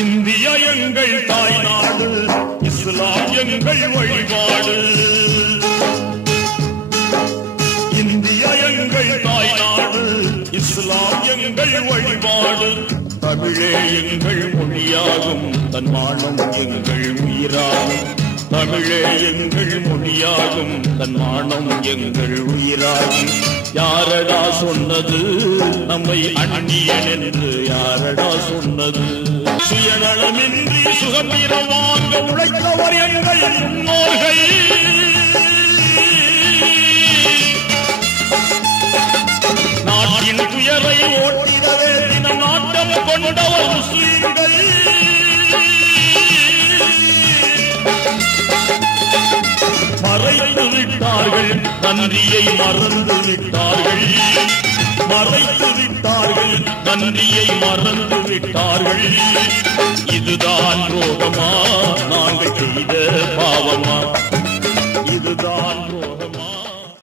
India எங்கள் தாய்நாடு, இஸ்லாம் எங்கள் வழிபாடு. இந்தியா எங்கள் தாய்நாடு, இஸ்லாம் எங்கள் வழிபாடு. தமிழே எங்கள் மொழியாகும், தன்மானம் எங்கள் உயிராகும். தமிழே எங்கள் மொழியாகும், தன்மானம் எங்கள் உயிராகும். யாரடா சொன்னது நம்மை அந்நியன் என்று, யாரடா சொன்னது? சுயநலமின்றி சுதந்திரம் வாங்க உழைத்தவர் எங்கள் முன்னோர்கள். நாட்டின் துயரை ஓட்டிடவே தினம் நாட்டம் கொண்டவர் முஸ்லீம்கள். மறைத்து விட்டார்கள், நன்றியை மறந்து விட்டார்கள். மறைத்து விட்டார்கள், நன்றியை மறந்து விட்டார்கள். இதுதான் ரோகமா, நாங்கள் செய்த பாவமா?